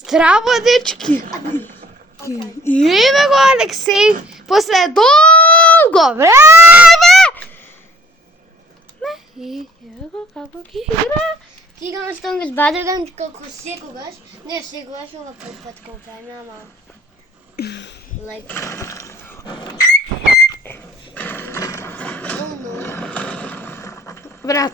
Здраво, дечки! И еве го Алексей, после долго време! И еве го како ги игра. Ти играме Strongest Battleground како секогаш. Не секогаш, ова пат како правиме, ама... Like... Брат,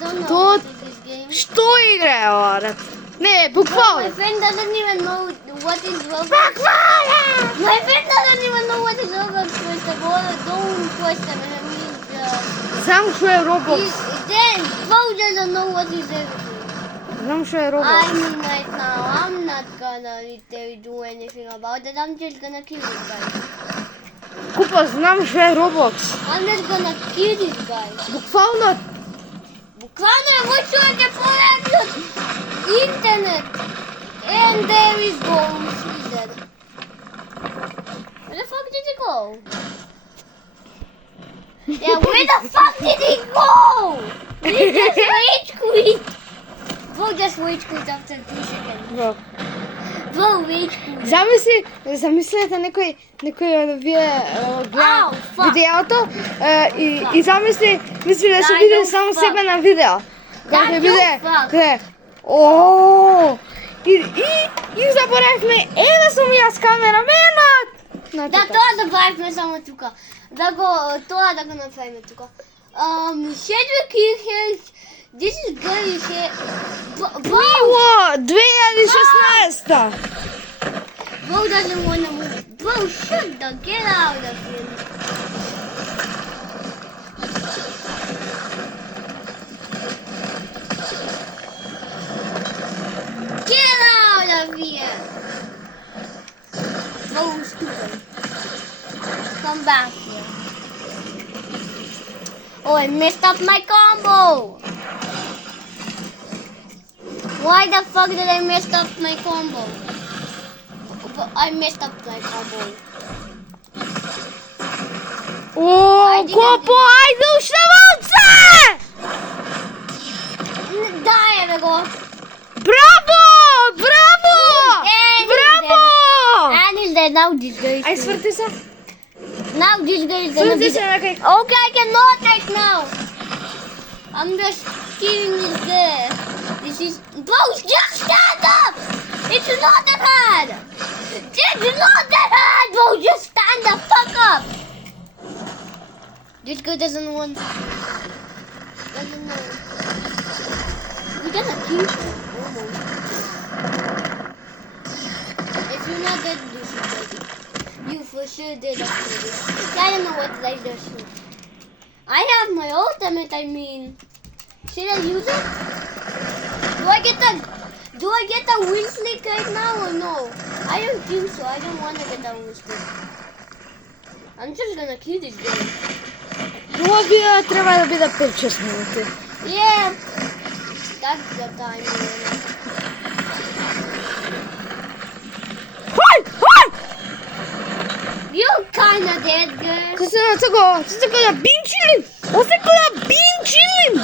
Don't know Tot- what is this game. што игра е ова, брат? Не, буквално. My friend doesn't even know what is Roblox. Буквално! My friend doesn't even know what is Roblox first of all. Don't question him. Знам што е Roblox. Then, Bo doesn't know what is everything. Знам што е I Roblox. mean right now, I'm not gonna do anything about it. I'm just gonna kill this guy. Купа, знам што е Roblox. I'm just gonna kill this guy. Буквално. Буквално е мој човек е полети од интернет. And there is Bones. He's dead. Where the fuck did he go? Yeah, where the fuck did he go? Did he just rage quit? Bro just rage quit after 2 seconds. Бро. Bro rage quit. Замислете некој вие гледа Ау, fuck. видеото и замисли да се Дай, види no, само fuck. себе на видео. Кога Дай, се no, виде, fuck. гледа. О! И заборавме да сум јас камераменот. Значи Да, така. тоа да правиме само тука. Тоа да го направиме тука. Cedric here, this is good, you say. Bro, Мило, 2016. Bro doesn't want to move. Bro, shoot the get out of here. Get out of here. Bro, stupid. Come back here. Oh, I messed up my combo. Why the fuck did I mess up my combo? I messed up my combo. О, didn't копо, ајде уште малце! Дай, бе го. Браво! Браво! And he's Браво! dead. And he's dead. Now this guy is Ај dead. сврти се. Now this guy is gonna Сврти be се dead. некај. Okay, I cannot right now. I'm just killing this guy. This is... Bro, just stand up! It's not that hard! It's not that hard, bro! Just stand the fuck up! This guy doesn't want... Doesn't know. We're gonna kill him, almost. If you're not dead, do something. You for sure did after this. I don't know what I just did. I have my ultimate, I mean. Should I use it? Do I get the win streak right now or no? I don't think so. I don't want to get the win streak. I'm just gonna kill this guy. Ова видео треба да биде 5-6 минути. Yeah. That's the time. Хој, хој! You're kinda dead, girl. Се цако да бинчилим! Осеко да бинчилим!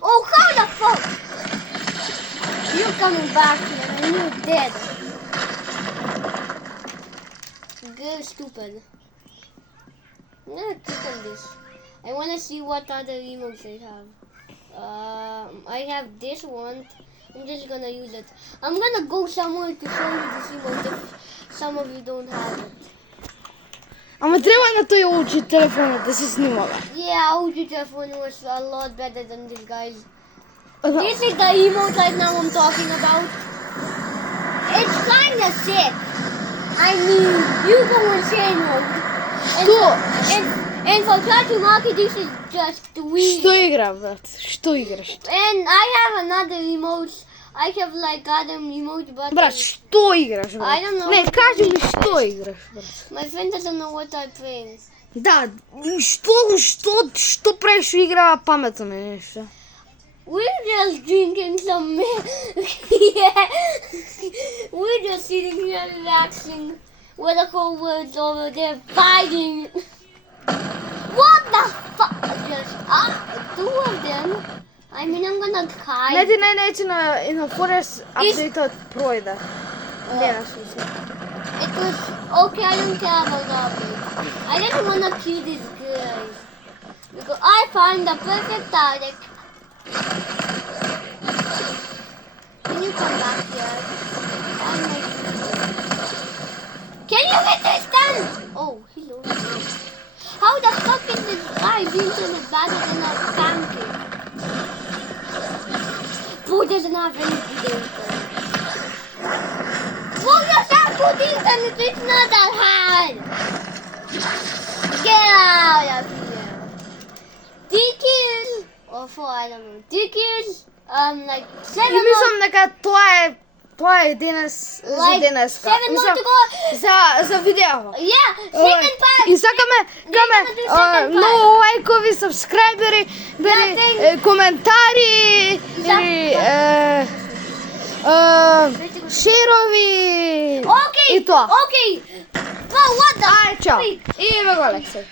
Oh, how the fuck? You're coming back here and you're dead. Girl, stupid. I'm gonna click on this. I wanna see what other emotes I have. I have this one. I'm just gonna use it. I'm gonna go somewhere to show you this emote if some of you don't have it. Ама треба на тој очи телефонот да се снимава. Yeah, OG telephone was a lot better than this guy's. This is the emote right now I'm talking about. It's kinda sick. I mean, you go insane mode. And for Tattoo Maki, this is just weird. Што игра, брат? Што играш? And I have another emote. I have like other emotes, but Брат, што играш, брат? I don't know. Не, кажи ми што играш, брат. My friend doesn't know what I'm playing. Да, што правиш во игра паметно ми нешто? We're just drinking some milk. Yeah. We're just sitting here relaxing. With the cold words over there fighting. What the fuck? Just, two of them. I mean, I'm gonna hide. Не ти најнечина и на Forest апдейтот пројде. Не, смисла. It was okay. I don't care about the update. I just wanna kill these guys because I found the perfect target. Can you come back here? Can you get this done? Oh, hello. How the fuck is this guy being so much better than a pancake? Who doesn't have any good Pull yourself good internet, it's not that hard. Get out of here. DQs or 4, I don't know. DQs, like 7 И мислам дека тоа е денес за Like, денеска. 7 more to go. За видео. Yeah, second part. И сакаме second многу лајкови, сабскрајбери, бели коментари, или шерови Okay, и тоа. okay. Oh, what the? Ај, чао. Wait. И еве го Алексеј.